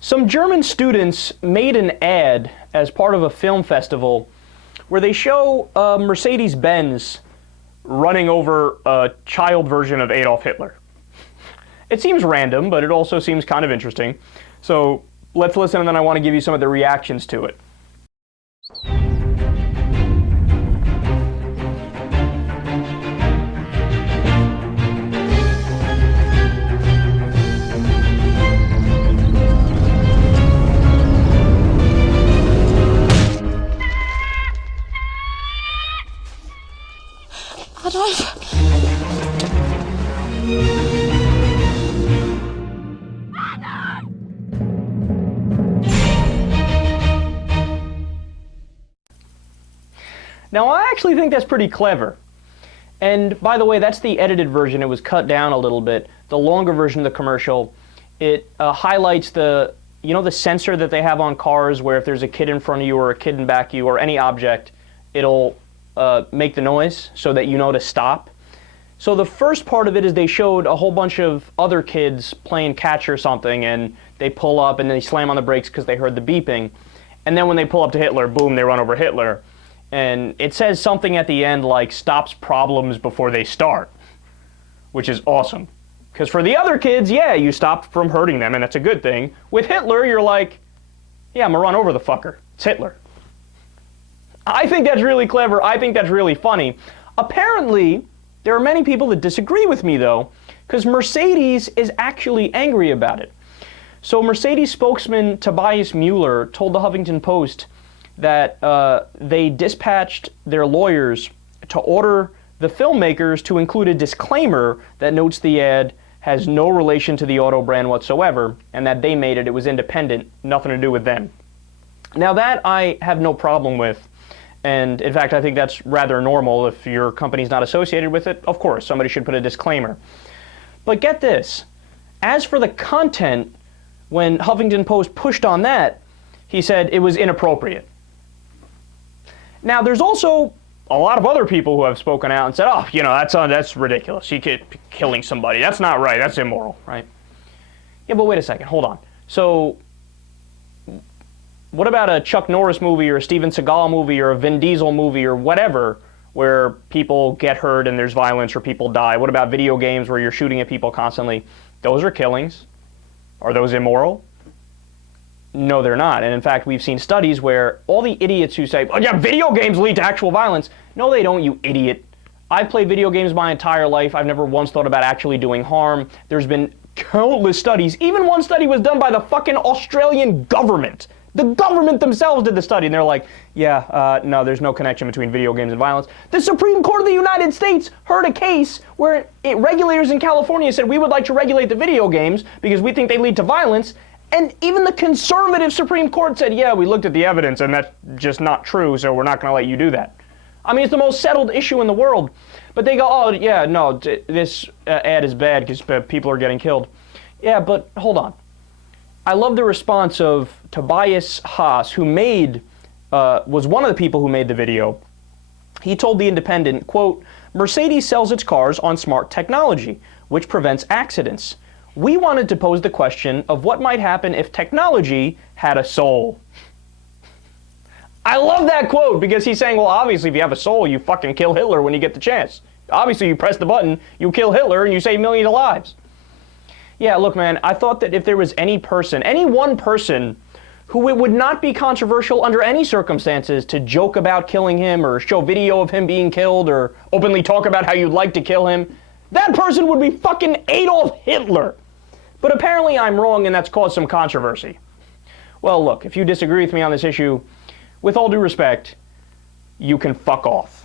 Some German students made an ad as part of a film festival where they show a Mercedes-Benz running over a child version of Adolf Hitler. It seems random, but it also seems kind of interesting. So let's listen, and then I want to give you some of the reactions to it. Adolf. Now, I actually think that's pretty clever. And by the way, that's the edited version. It was cut down a little bit. The longer version of the commercial, it highlights the sensor that they have on cars where if there's a kid in front of you or a kid in back of you or any object, it'll make the noise so that you know to stop. So the first part of it is they showed a whole bunch of other kids playing catch or something, and they pull up and they slam on the brakes because they heard the beeping. And then when they pull up to Hitler, boom, they run over Hitler. And it says something at the end like stops problems before they start, which is awesome. Because for the other kids, yeah, you stop from hurting them, and that's a good thing. With Hitler, you're like, yeah, I'm gonna run over the fucker. It's Hitler. I think that's really clever. I think that's really funny. Apparently, there are many people that disagree with me, though, because Mercedes is actually angry about it. So Mercedes spokesman Tobias Mueller told the Huffington Post that they dispatched their lawyers to order the filmmakers to include a disclaimer that notes the ad has no relation to the auto brand whatsoever, and that they made it. It was independent, nothing to do with them. Now that I have no problem with. And in fact, I think that's rather normal. If your company's not associated with it, of course, somebody should put a disclaimer. But get this. As for the content, when Huffington Post pushed on that, he said it was inappropriate. Now, there's also a lot of other people who have spoken out and said, oh, that's ridiculous. You keep killing somebody. That's not right. That's immoral, right? Yeah, but wait a second. Hold on. So what about a Chuck Norris movie or a Steven Seagal movie or a Vin Diesel movie or whatever where people get hurt and there's violence or people die? What about video games where you're shooting at people constantly? Those are killings. Are those immoral? No, they're not. And in fact, we've seen studies where all the idiots who say, oh yeah, video games lead to actual violence. No, they don't, you idiot. I've played video games my entire life. I've never once thought about actually doing harm. There's been countless studies. Even one study was done by the fucking Australian government. The government themselves did the study, and they're like, yeah, no, there's no connection between video games and violence. The Supreme Court of the United States heard a case where regulators in California said, we would like to regulate the video games because we think they lead to violence. And even the conservative Supreme Court said, yeah, we looked at the evidence, and that's just not true, so we're not going to let you do that. I mean, it's the most settled issue in the world. But they go, oh, yeah, no, this ad is bad because people are getting killed. Yeah, but hold on. I love the response of Tobias Haas, who was one of the people who made the video. He told The Independent, quote, Mercedes sells its cars on smart technology, which prevents accidents. We wanted to pose the question of what might happen if technology had a soul. I love that quote because he's saying, well, obviously, if you have a soul, you fucking kill Hitler when you get the chance. Obviously, you press the button, you kill Hitler, and you save millions of lives. Yeah, look, man, I thought that if there was any one person, who it would not be controversial under any circumstances to joke about killing him or show video of him being killed or openly talk about how you'd like to kill him, that person would be fucking Adolf Hitler. But apparently I'm wrong, and that's caused some controversy. Well, look, if you disagree with me on this issue, with all due respect, you can fuck off.